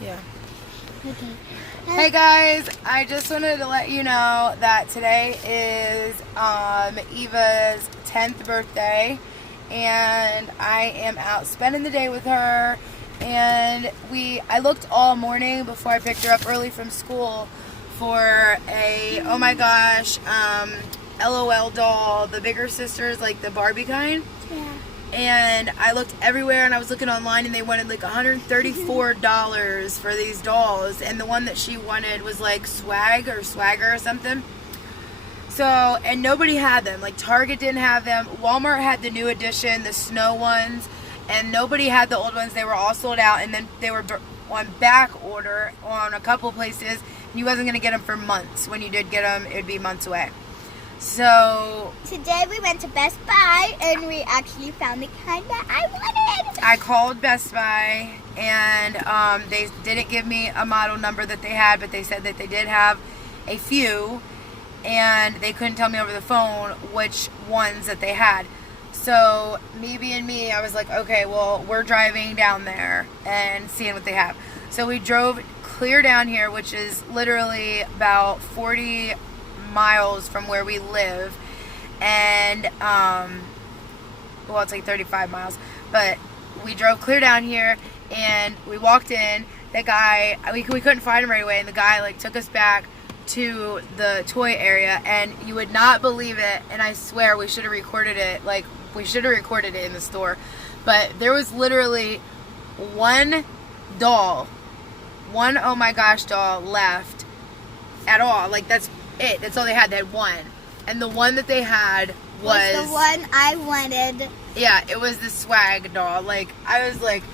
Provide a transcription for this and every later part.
Yeah. Okay. Hey guys, I just wanted to let you know that today is Eva's 10th birthday, and I am out spending the day with her. And I looked all morning before I picked her up early from school for a oh my gosh LOL doll, the bigger sisters, like the Barbie kind. Yeah. And I looked everywhere, and I was looking online, and they wanted like $134 for these dolls, and the one that she wanted was like Swagger or something. So, and nobody had them. Like Target didn't have them. Walmart had the new edition, the snow ones, and nobody had the old ones. They were all sold out, and then they were on back order on a couple places, and you wasn't gonna get them for months. When you did get them, it'd be months away. So today we went to Best Buy and we actually found the kind that I wanted. I called Best Buy, and they didn't give me a model number that they had, but they said that they did have a few, and they couldn't tell me over the phone which ones that they had. So me being me, I was like, okay, well, we're driving down there and seeing what they have. So we drove clear down here, which is literally about 40 miles from where we live, and well, it's like 35 miles, but we drove clear down here, and we walked in. The guy, we couldn't find him right away, and the guy like took us back to the toy area, and you would not believe it, and I swear we should have recorded it, like we should have recorded it in the store, but there was literally one oh my gosh doll left at all. Like that's all they had. They had one, and the one that they had was the one I wanted. Yeah, it was the Swag doll. Like I was like,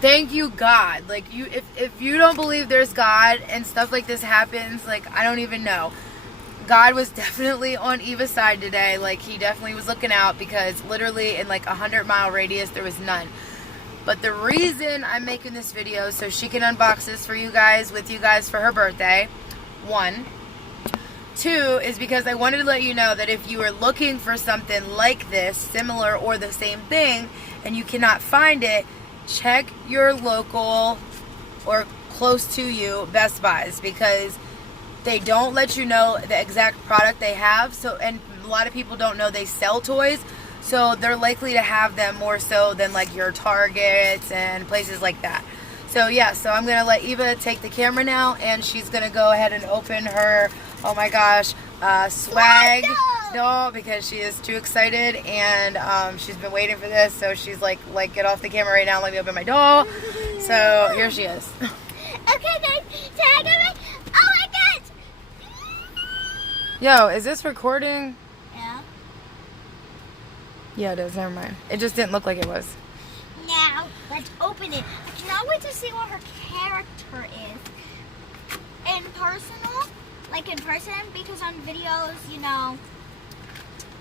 thank you God. Like if you don't believe there's God and stuff like this happens, like I don't even know. God was definitely on Eva's side today. Like he definitely was looking out, because literally in like 100-mile radius there was none. But the reason I'm making this video so she can unbox this for you guys, with you guys for her birthday. 1. 2 is because I wanted to let you know that if you are looking for something like this, similar or the same thing, and you cannot find it, check your local or close to you Best Buys, because they don't let you know the exact product they have. So, and a lot of people don't know they sell toys, so they're likely to have them more so than like your Targets and places like that. So yeah, so I'm going to let Eva take the camera now, and she's going to go ahead and open her, oh my gosh, Swag doll, because she is too excited, and she's been waiting for this, so she's like get off the camera right now, let me open my doll. So here she is. Okay guys, tag me. Oh my gosh. Yo, is this recording? Yeah. Yeah, it is, never mind. It just didn't look like it was. Now, let's open it. I cannot wait to see what her character is. In person, because on videos, you know,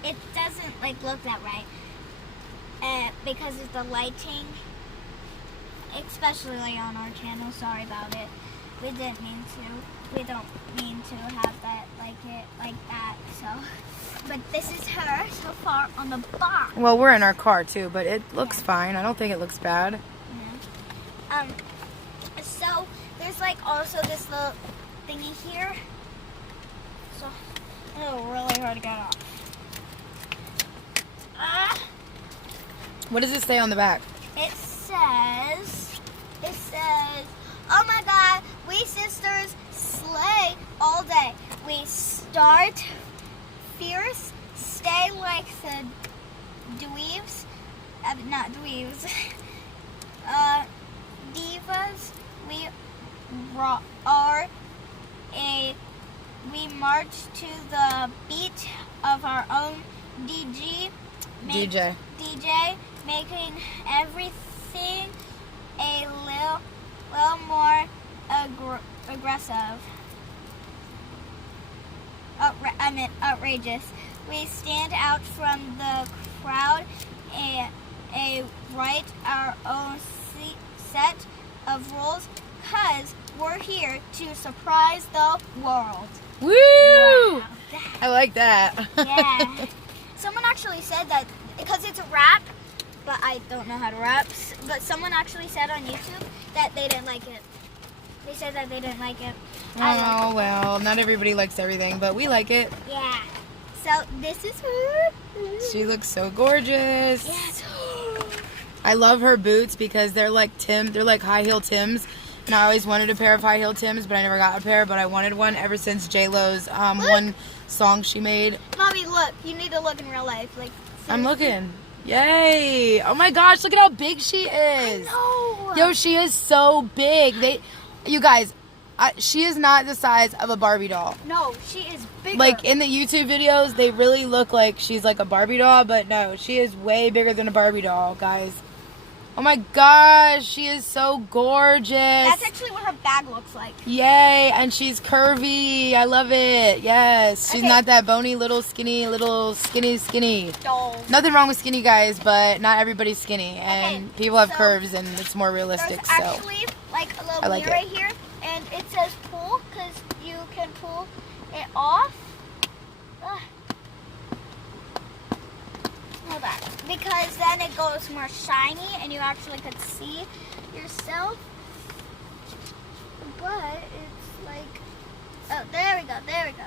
it doesn't like look that right. Because of the lighting, especially on our channel. Sorry about it. We don't mean to have that like that. So, but this is her so far on the box. Well, we're in our car too, but it looks fine. I don't think it looks bad. Yeah. So there's like also this little thingy here. So it's really hard to get off. What does it say on the back? It says, oh my God, we sisters slay all day. We start fierce, stay like the dweebs, not dweebs, divas. We march to the beat of our own DJ, making everything a little more aggressive. Outrageous. We stand out from the crowd and write our own set of rules, because we're here to surprise the world. Woo! Wow. I like that. Yeah. Someone actually said that, because it's a rap, but I don't know how to rap, but someone actually said on YouTube, that they didn't like it. They said that they didn't like it. Oh, well, not everybody likes everything, but we like it. Yeah. So this is her. She looks so gorgeous. Yes. I love her boots because they're like high heel Tims. And I always wanted a pair of high heel Tims, but I never got a pair. But I wanted one ever since J-Lo's one song she made. Mommy, look. You need to look in real life. Like. I'm looking. Yay! Oh my gosh, look at how big she is. No. Yo, she is so big. You guys, she is not the size of a Barbie doll. No, she is bigger. Like in the YouTube videos, they really look like she's like a Barbie doll, but no, she is way bigger than a Barbie doll, guys. Oh my gosh, she is so gorgeous. That's actually what her bag looks like. Yay, and she's curvy. I love it. Yes, she's Okay. not that bony little skinny Doll. Nothing wrong with skinny guys, but not everybody's skinny, and Okay, people have so curves, and it's more realistic. There's So actually like a little I like mirror it. right here, and it says pull because you can pull it off. Ugh. Hold on. Because then it goes more shiny and you actually could see yourself. But it's like, oh, there we go.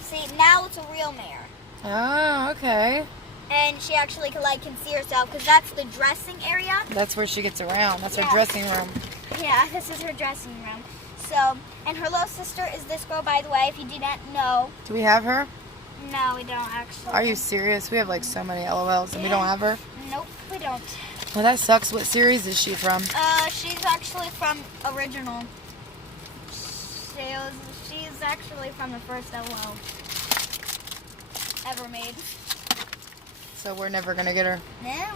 See, now it's a real mirror. oh, okay. And she actually can see herself because that's the dressing area. That's where she gets around. That's Yeah. her dressing room. Yeah, this is her dressing room. So, and her little sister is this girl, by the way, if you didn't know. Do we have her? No, we don't actually. Are you serious? We have like so many LOLs, and we don't have her. Nope, we don't. Well, that sucks. What series is she from? She's actually from original. She's actually from the first LOL ever made. So we're never gonna get her. Yeah,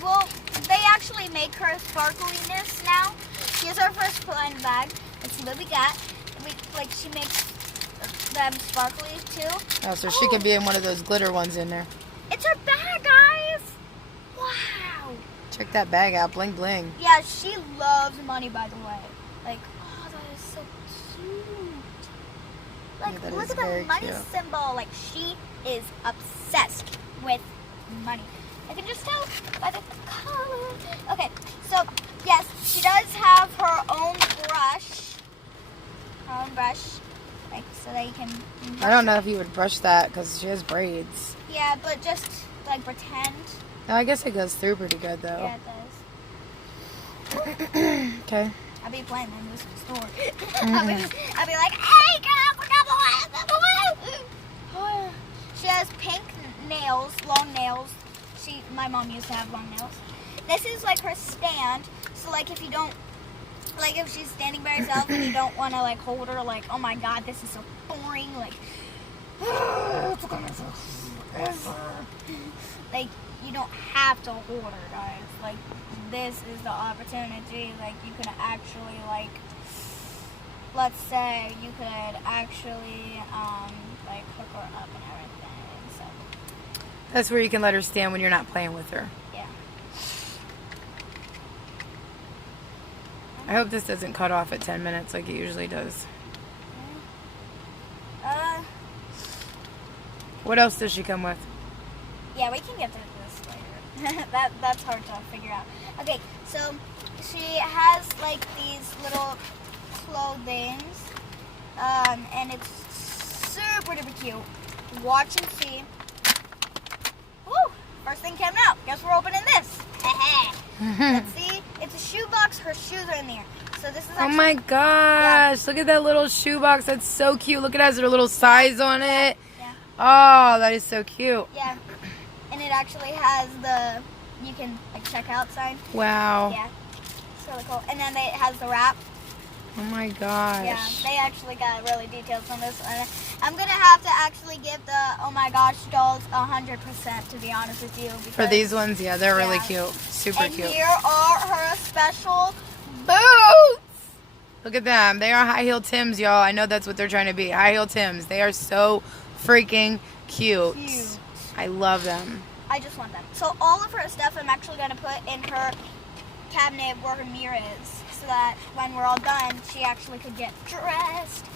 well, they actually make her sparkliness now. Here's our first pull-in bag. Let's see what we got. She makes them sparkly too. Oh, so she could be in one of those glitter ones in there. It's her bag, guys. Wow. Check that bag out. Bling bling. Yeah, she loves money, by the way. Like, oh, that is so cute. Like, Yeah, that look is at the very money cute. symbol. Like, she is obsessed with money. I can just tell by the color. Okay, so, yes, she does have her own brush. Like, so that you can... I don't know if you would brush that because she has braids. Yeah, but just, like, pretend. No, I guess it goes through pretty good though. Yeah, it does. Okay. I'll be playing in this store. I'll be like, hey, girl, she has pink nails, long nails. My mom used to have long nails. This is like her stand. So like if you don't, like if she's standing by herself and you don't want to like hold her, like, oh my God, this is so boring. Like, like you don't have to hold her, guys. Like, this is the opportunity. Like, you could actually, like, let's say you could actually, like, hook her up and everything. So, That's where you can let her stand when you're not playing with her. yeah. I hope this doesn't cut off at 10 minutes like it usually does. What else does she come with? Yeah, we can get to this later. That's hard to figure out. Okay, so she has like these little clothings, and it's super duper cute. Watch and see. Woo! First thing came out. Guess we're opening this. Let's see. It's a shoe box. Her shoes are in there. So this is Oh actually, my gosh, look at that little shoebox. That's so cute. Look, it has her little size on it. Yeah. Oh, that is so cute. Yeah. And it actually has the, you can like check out sign. Wow. Yeah. It's really cool. And then it has the wrap. Oh my gosh. Yeah, they actually got really details on this one. I'm gonna have to actually give the oh my gosh dolls 100%, to be honest with you. Because, For these ones, yeah, they're really Yeah. cute. Super and cute. here are her special Boots! Look at them. They are high heel Tims, y'all. I know that's what they're trying to be. High heel Tims. They are so freaking cute. cute. I love them. I just want them. So all of her stuff I'm actually gonna put in her cabinet where her mirror is, so that when we're all done, she actually could get dressed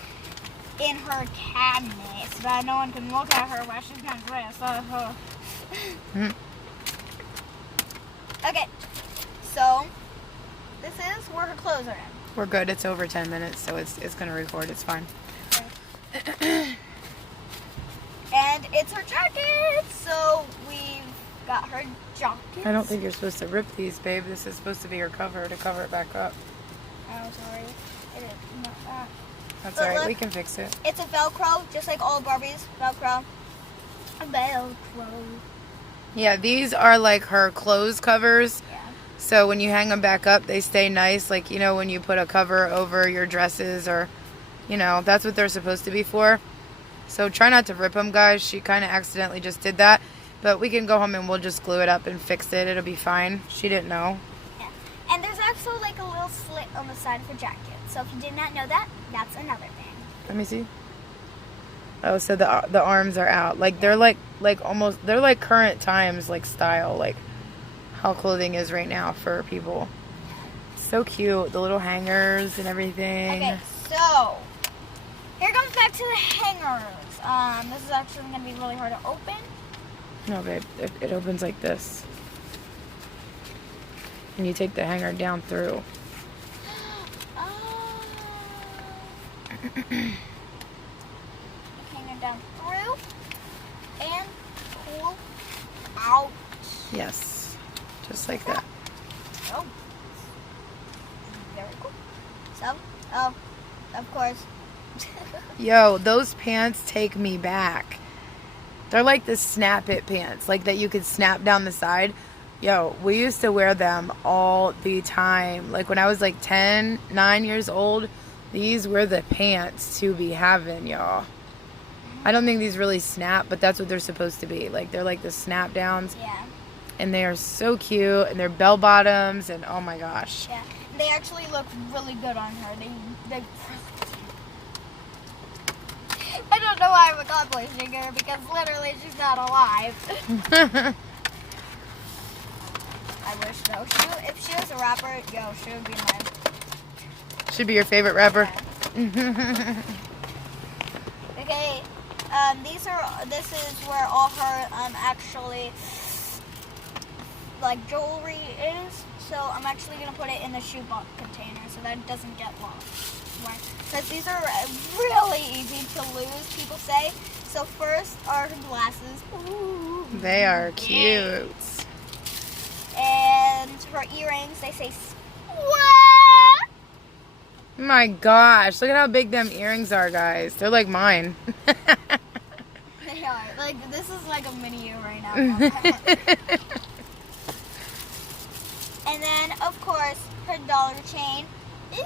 in her cabinet, so that no one can look at her while she's getting dressed. Mm. Okay, so this is where her clothes are in. We're good. It's over 10 minutes, so it's going to record. It's fine. And it's her jacket. So we've got her jacket. I don't think you're supposed to rip these, babe. This is supposed to be your cover to cover it back up. Oh, sorry. It is not that. That's But all right. look, We can fix it. It's a Velcro, just like all Barbie's Velcro. A Velcro. Yeah, these are like her clothes covers. Yeah. So when you hang them back up, they stay nice. Like, you know, when you put a cover over your dresses or, you know, that's what they're supposed to be for. So try not to rip them, guys. She kind of accidentally just did that. But we can go home and we'll just glue it up and fix it. It'll be fine. She didn't know. Yeah. And there's also like a little slit on the side of her jacket. So if you did not know that, that's another thing. Let me see. Oh, so the arms are out. Like they're like almost, they're like current times like style, like how clothing is right now for people. So cute. The little hangers and everything. Okay, so here comes back to the hangers. This is actually going to be really hard to open. No, babe. It opens like this. And you take the hanger down through. Oh. Hanger down through and pull out. Yes. Just like that. Oh. Very cool. So, of course. Yo, those pants take me back. They're like the snap it pants, like that you could snap down the side. Yo, we used to wear them all the time. Like when I was like 9 years old, these were the pants to be having, y'all. I don't think these really snap, but that's what they're supposed to be. Like they're like the snap downs. Yeah. And they are so cute, and they're bell bottoms, and oh my gosh. Yeah. They actually look really good on her. They I don't know why I'm accomplishing her because literally she's not alive. I wish though. If she was a rapper, yo, she would be mine. Should be your favorite rapper. Okay, this is where all her actually like jewelry is. So I'm actually gonna put it in the shoe box container so that it doesn't get lost. Because these are really easy to lose, people say. So first are her glasses. Ooh, They are cute. and her earrings. They say what? My gosh, look at how big them earrings are, guys. They're like mine. They are. Like, this is like a mini you right now. And then, of course, her dollar chain. Ew,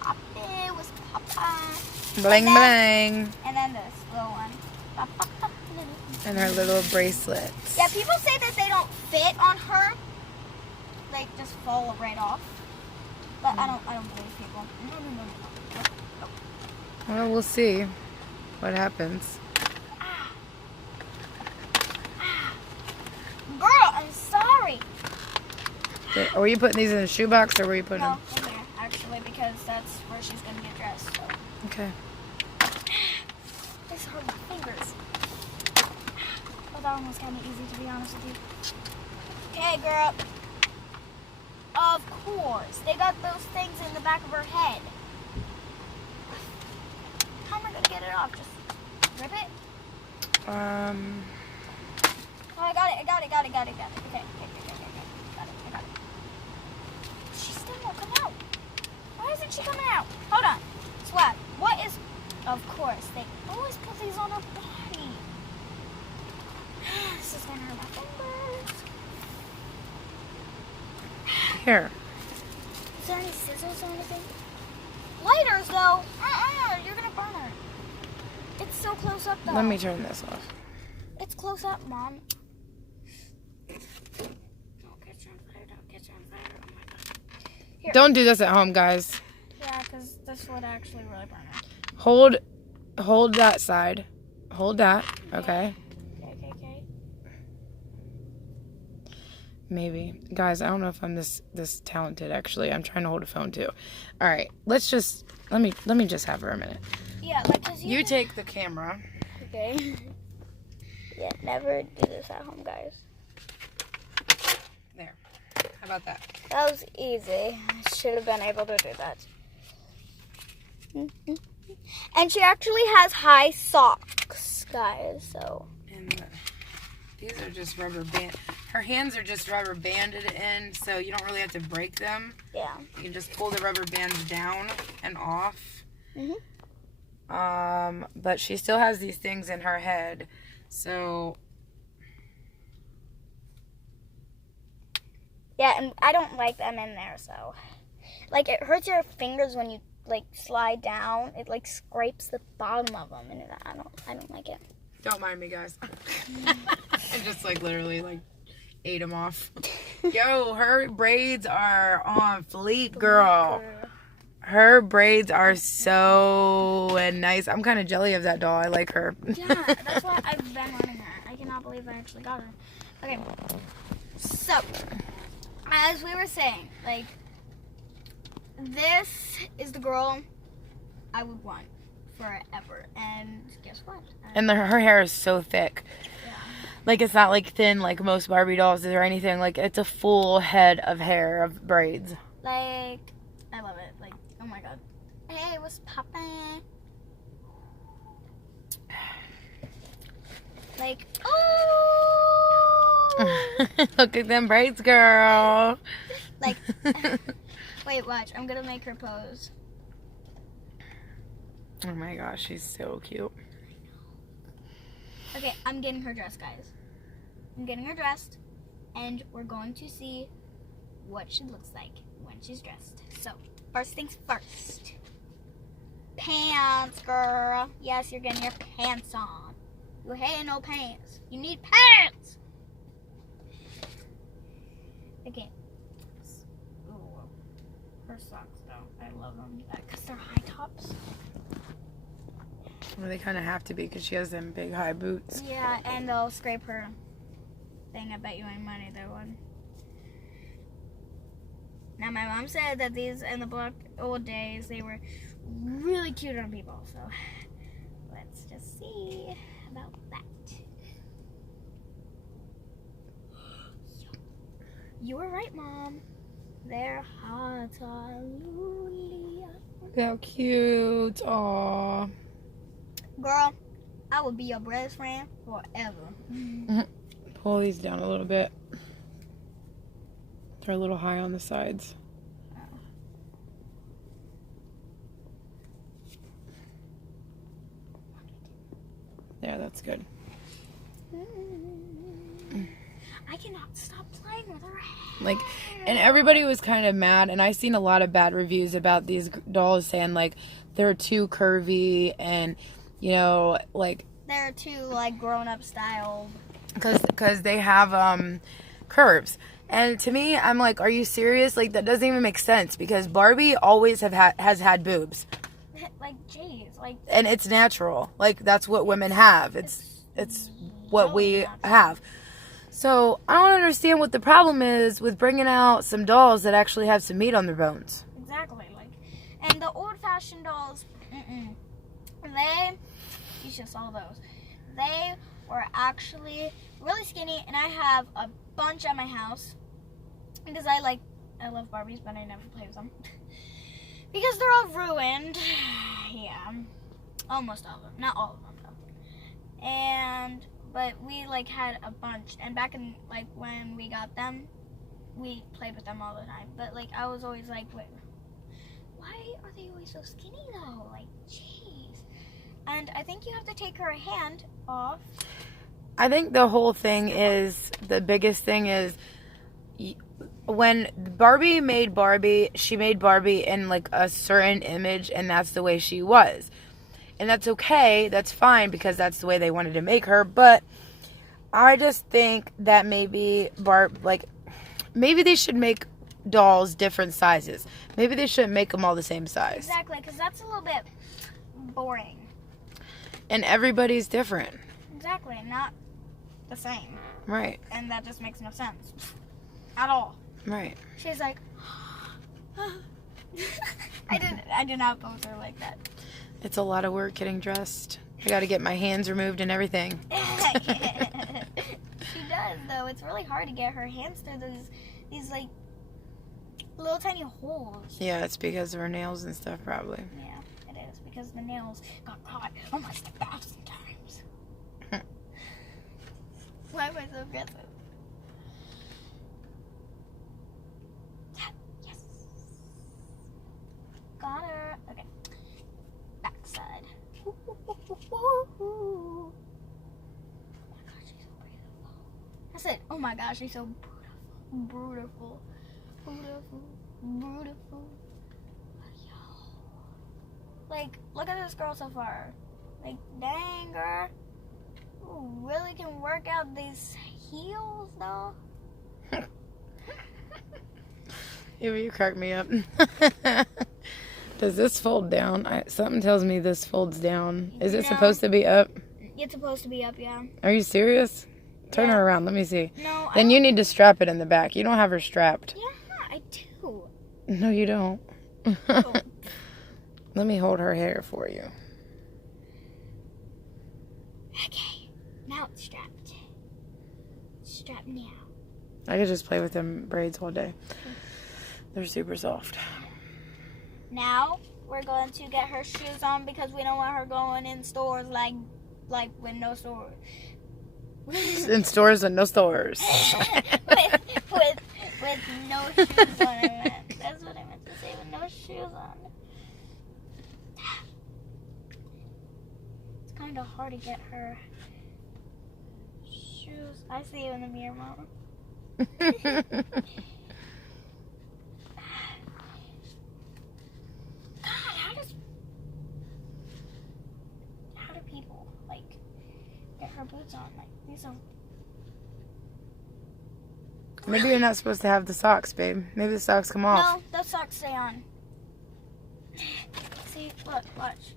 pop it was Papa. Bling bling. And then this little one. And her little bracelets. Yeah, people say that they don't fit on her. Like, just fall right off. But I don't believe people. No. Well, we'll see what happens. Girl, I'm sorry. Were you putting these in a shoebox or were you putting No, them? in there, actually, because that's where she's going to get dressed. So. Okay. This hurt my fingers. But that one was kind of easy, to be honest with you. Okay, girl. Of course. They got those things in the back of her head. How am I going to get it off? Just rip it? Oh, I got it. Okay. I got it. She's still not coming out. Why isn't she coming out? Hold on. Swag. What is... Of course. They always put these on her body. This is going to hurt my fingers. Here. Is there any scissors or anything? Lighters, though. You're going to burn her. It's so close up, though. Let me turn this off. It's close up, Mom. Don't catch her on fire. Oh, my God. Here. Don't do this at home, guys. Yeah, because this would actually really burn her. Hold that side. Hold that. Okay. Okay. Maybe. Guys, I don't know if I'm this talented, actually. I'm trying to hold a phone, too. All right. Let me just have her a minute. Yeah, like, cause You take the camera. Okay. Yeah, never do this at home, guys. There. How about that? That was easy. I should have been able to do that. And she actually has high socks, guys, so. And these are just rubber band. Her hands are just rubber banded in, so you don't really have to break them. Yeah. You can just pull the rubber bands down and off. But she still has these things in her head, so. Yeah, and I don't like them in there, so. Like, it hurts your fingers when you, like, slide down. It, like, scrapes the bottom of them, and I don't like it. Don't mind me, guys. I just, like, literally, like, ate them off. Yo, her braids are on fleek, girl. Her braids are so nice. I'm kind of jelly of that doll. I like her. Yeah, that's why I've been wanting her. I cannot believe I actually got her. Okay, so, as we were saying, like, this is the girl I would want forever. And guess what? And her hair is so thick. Yeah. Like, it's not, like, thin like most Barbie dolls or anything. Like, it's a full head of hair, of braids. Like, I love it. Like, oh my god. Hey, what's poppin'? Like, oh! Look at them braids, girl. Like, wait, watch. I'm gonna make her pose. Oh my gosh, she's so cute. Okay, I'm getting her dressed, guys. I'm getting her dressed, and we're going to see what she looks like when she's dressed. So, first things first. Pants, girl. Yes, you're getting your pants on. You ain't no pants. You need pants! Okay. Ooh, her socks, though. I love them because they're high tops. Well, they kind of have to be because she has them big high boots. Yeah, and they'll scrape her thing. I bet you ain't money, they would. Now, my mom said that these in the old days, they were really cute on people. So, let's just see about that. You were right, Mom. They're hot. Hallelujah. Look how cute. Aww. Girl, I will be your best friend forever. Pull these down a little bit. They're a little high on the sides. Yeah, that's good. I cannot stop playing with her hair. Like, and everybody was kind of mad, and I seen a lot of bad reviews about these dolls saying, like, they're too curvy and, you know, like... They're too, like, grown-up style. Because they have curves. And to me, I'm like, are you serious? Like, that doesn't even make sense, because Barbie always has had boobs. Like, jeez, like... And it's natural. Like, that's what women have. It's what we have. So, I don't understand what the problem is with bringing out some dolls that actually have some meat on their bones. Exactly, like... And the old-fashioned dolls, you should saw those. They were actually really skinny, and I have a bunch at my house. Because I love Barbies, but I never play with them. Because they're all ruined. Yeah. Almost all of them. Not all of them, though. But we, like, had a bunch. And back in, like, when we got them, we played with them all the time. But, like, I was always like, wait, why are they always so skinny, though? Like, jeez. And I think you have to take her hand off. I think the whole thing is, the biggest thing is, when Barbie made Barbie, she made Barbie in, like, a certain image, and that's the way she was. And that's okay, that's fine, because that's the way they wanted to make her, but I just think that maybe maybe they should make dolls different sizes. Maybe they shouldn't make them all the same size. Exactly, because that's a little bit boring. And everybody's different. Exactly, not the same. Right. And that just makes no sense. At all. Right. She's like, I did not pose her like that. It's a lot of work getting dressed. I got to get my hands removed and everything. She does, though. It's really hard to get her hands through these like, little tiny holes. Yeah, it's because of her nails and stuff, probably. Yeah, it is because the nails got caught almost 1,000 times. Why am I so aggressive? Yes. Got her. Okay. Backside. Oh my gosh, she's so beautiful. I said, oh my gosh, she's so beautiful. Beautiful. Beautiful. Yo. Like, look at this girl so far. Like, dang, girl. You really can work out these heels, though. You crack me up. Does this fold down? Something tells me this folds down. Is it supposed to be up? It's supposed to be up, yeah. Are you serious? Turn her around. Let me see. No, Then you need to strap it in the back. You don't have her strapped. Yeah, I do. No, you don't. Oh. Let me hold her hair for you. Okay, now it's strapped. Strapped now. I could just play with them braids all day. They're super soft. Now we're going to get her shoes on because we don't want her going in stores like with no stores. In stores and no stores. with no shoes on. That's what I meant to say. With no shoes on. It's kind of hard to get her shoes. I see you in the mirror, Mama. How do people like get her boots on? Like these are. Maybe you're not supposed to have the socks, babe. Maybe the socks come off. No, those socks stay on. See, look, watch.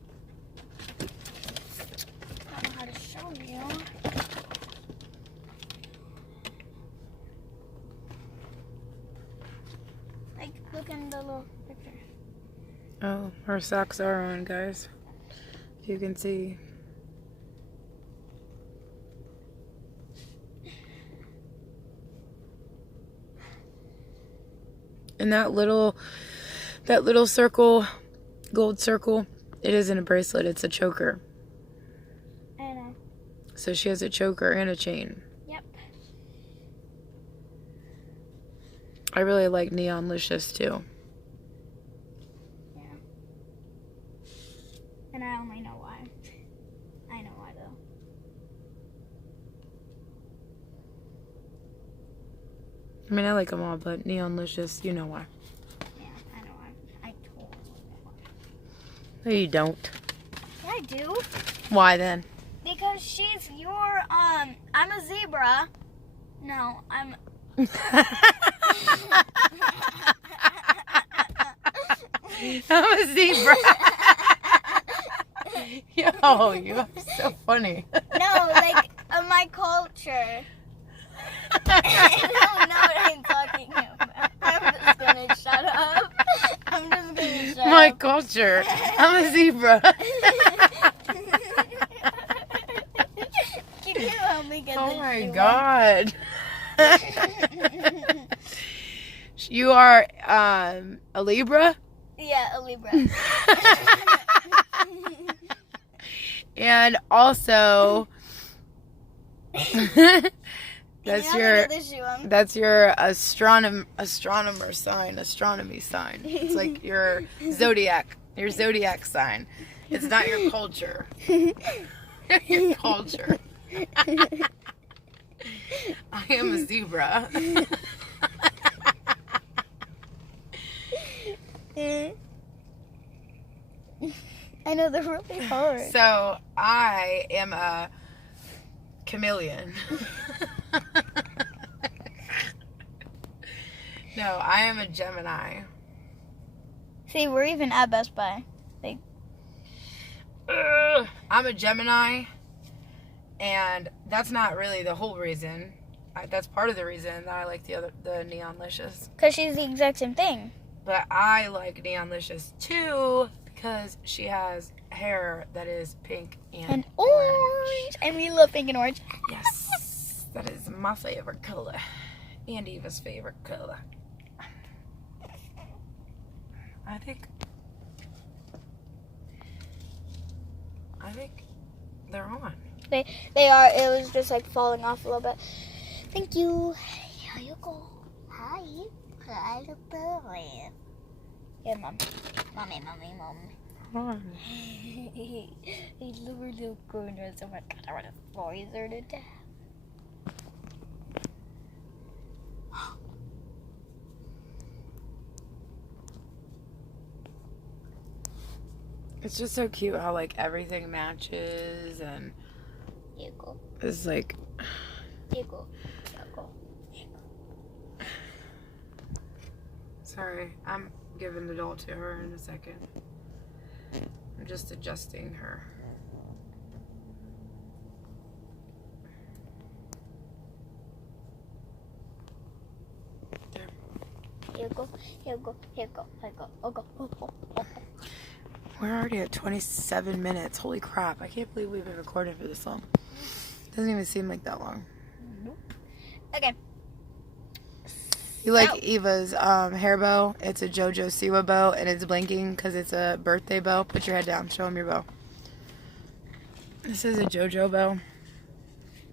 I don't know how to show you. Like, look in the little picture. Oh, her socks are on, guys. If you can see. And that little circle, gold circle, it isn't a bracelet, it's a choker. I know. So she has a choker and a chain. Yep. I really like Neonlicious too. Yeah. And I only know why. I know why though. I mean, I like them all, but Neonlicious, you know why. Yeah, I know why. I totally know why. No, you don't. Yeah, I do. Why then? Because she's your, I'm a zebra. No, I'm... I'm a zebra. Yo, you're so funny. No, like, my culture. I don't know what I'm talking about. I'm just gonna shut up. I'm just gonna shut My up. culture. I'm a zebra. Can you help me get Oh this my shoe on? god. You are a Libra? Yeah, a Libra. And also that's your astronomer sign, astronomy sign. It's like your zodiac sign. It's not your culture. Your culture. I am a zebra. I know, they're really hard. So I am a chameleon. No, I am a Gemini. See, we're even at Best Buy. I'm a Gemini, and that's not really the whole reason. That's part of the reason that I like the Neonlicious. Because she's the exact same thing. But I like Neonlicious too because she has hair that is pink and orange. And we love pink and orange. Yes, that is my favorite color. And Eva's favorite color. I think they're on. They are. It was just like falling off a little bit. Thank you. Here you go. Hi. Hi, little boy. Yeah, mom. Mommy. On. Hey, little corners. Oh my god, I want to voice her to death. It's just so cute how like everything matches and Here you go. it's like Here you go. Here you go. sorry, I'm giving the doll to her in a second. I'm just adjusting her. There. Here you go. Here you go. Here you go. Here you go. Oh, go. Oh. We're already at 27 minutes. Holy crap. I can't believe we've been recording for this long. Doesn't even seem like that long. Nope. Okay. You like Oh. Eva's hair bow? It's a JoJo Siwa bow and it's blinking because it's a birthday bow. Put your head down. Show him your bow. This is a JoJo bow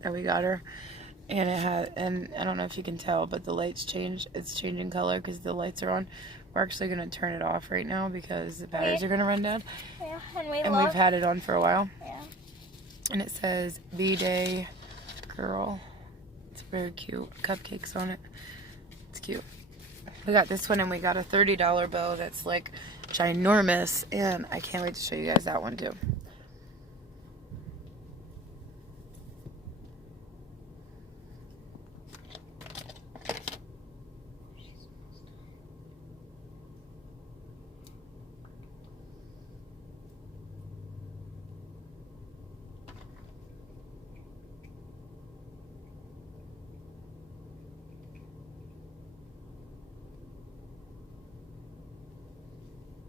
that we got her. And it had, and I don't know if you can tell, but the lights changed. It's changing color because the lights are on. We're actually going to turn it off right now because the batteries are going to run down. Yeah, and We've had it on for a while. Yeah. And it says B-Day Girl. It's very cute. Cupcakes on it. It's cute. We got this one and we got a $30 bow that's like ginormous. And I can't wait to show you guys that one too.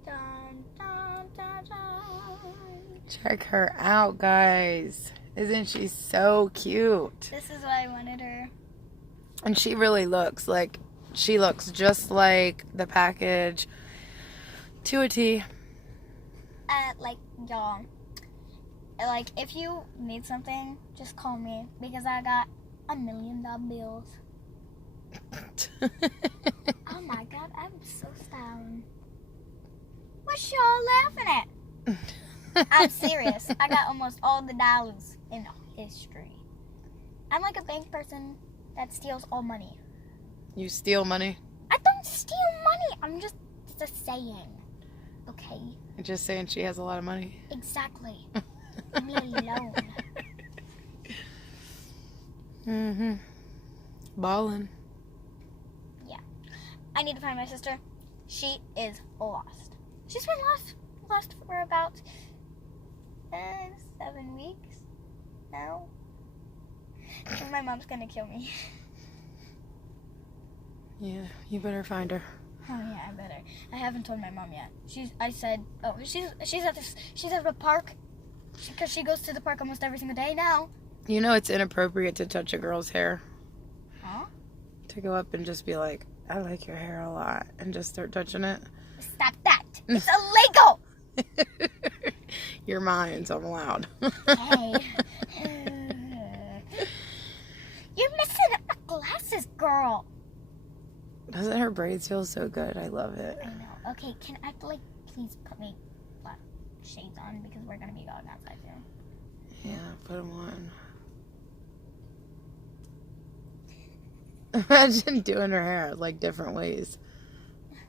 Dun, dun, dun, dun. Check her out, guys. Isn't she so cute? This is why I wanted her. And she really looks like, she looks just like the package to a T. Like, y'all. Like, if you need something, just call me because I got $1 million bills. Oh my god, I'm so stoned. What y'all laughing at? I'm serious. I got almost all the dollars in history. I'm like a bank person that steals all money. You steal money? I don't steal money. I'm just saying. Okay? I'm just saying she has a lot of money. Exactly. Leave me alone. Mm-hmm. Ballin'. Yeah. I need to find my sister. She is lost. She's been lost for about 7 weeks now. And my mom's gonna kill me. Yeah, you better find her. Oh yeah, I better. I haven't told my mom yet. She's at the park because she goes to the park almost every single day now. You know it's inappropriate to touch a girl's hair. Huh? To go up and just be like, I like your hair a lot, and just start touching it. Stop that! It's illegal. You're mine, so I'm allowed. Hey. You're missing my glasses, girl. Doesn't her braids feel so good? I love it. I know. Okay, can I please put me shades on because we're gonna be going outside soon. Yeah, put them on. Imagine doing her hair like different ways.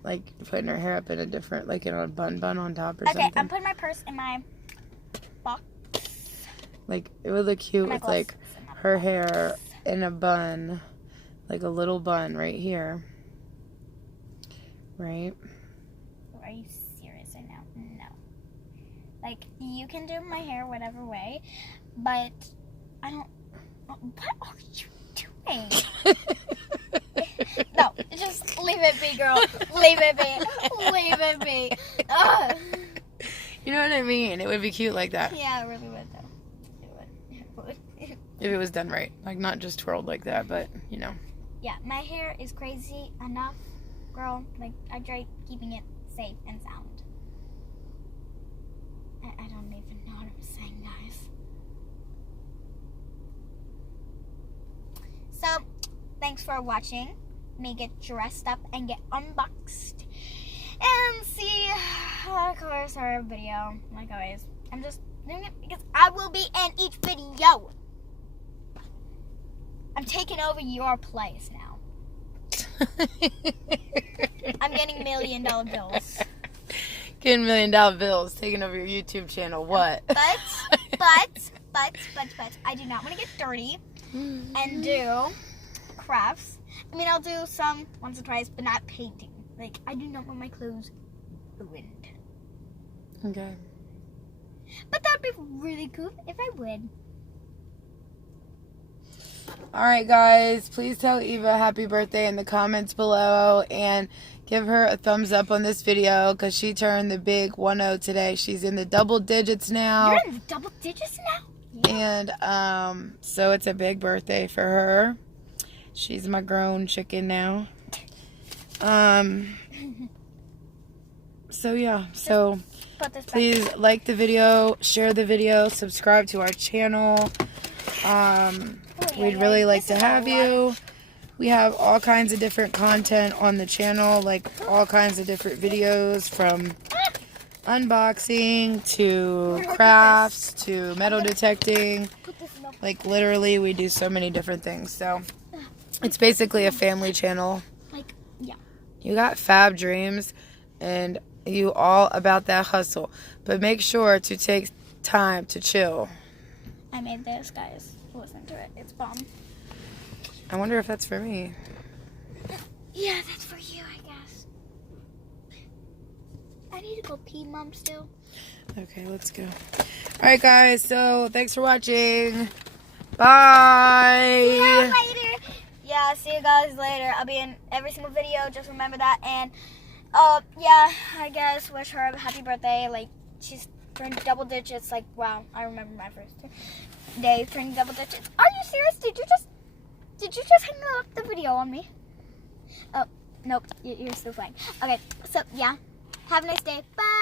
Like putting her hair up in a different, like in a bun on top or Okay, something. I'm putting my purse in my box. Like it would look cute My with glasses like in my her box. hair in a bun. Like a little bun right here. Right? Are you serious right now? No. Like, you can do my hair whatever way, but I don't... What are you doing? No, just leave it be, girl. Leave it be. Leave it be. Ugh. You know what I mean? It would be cute like that. Yeah, it really would, though. It would. If it was done right. Like not just twirled like that, but you know. Yeah, my hair is crazy enough, girl. Like, I tried keeping it safe and sound. I don't even know what I'm saying, guys. So, thanks for watching me get dressed up and get unboxed. And see, of course, our video, like always. I'm just doing it because I will be in each video. I'm taking over your place now. I'm getting $1 million bills. Getting $1 million bills, taking over your YouTube channel. What? But, I do not want to get dirty and do crafts. I mean, I'll do some once or twice, but not painting. Like, I do not want my clothes ruined. Okay. But that would be really cool if I would. Alright guys, please tell Eva happy birthday in the comments below and give her a thumbs up on this video because she turned the big 10 today. She's in the double digits now. You're in the double digits now? Yeah. And so it's a big birthday for her. She's my grown chicken now. So yeah, so please like the video, share the video, subscribe to our channel. We'd really like to have you. We have all kinds of different content on the channel, like all kinds of different videos from unboxing to crafts to metal detecting. Like literally we do so many different things. So it's basically a family channel. Like, yeah. You got fab dreams and you all about that hustle. But make sure to take time to chill. I made this, guys. Listen to it. It's bomb. I wonder if that's for me. Yeah, that's for you, I guess. I need to go pee, Mom, still. Okay, let's go. Alright, guys. So, thanks for watching. Bye. See you later. Yeah, see you guys later. I'll be in every single video. Just remember that. And, yeah, I guess wish her a happy birthday. Like, she's turned double digits. Like, wow, I remember my first day turning double digits. Are you serious? Did you just hang up the video on me? Oh, nope, you're still fine. Okay, so yeah, have a nice day. Bye.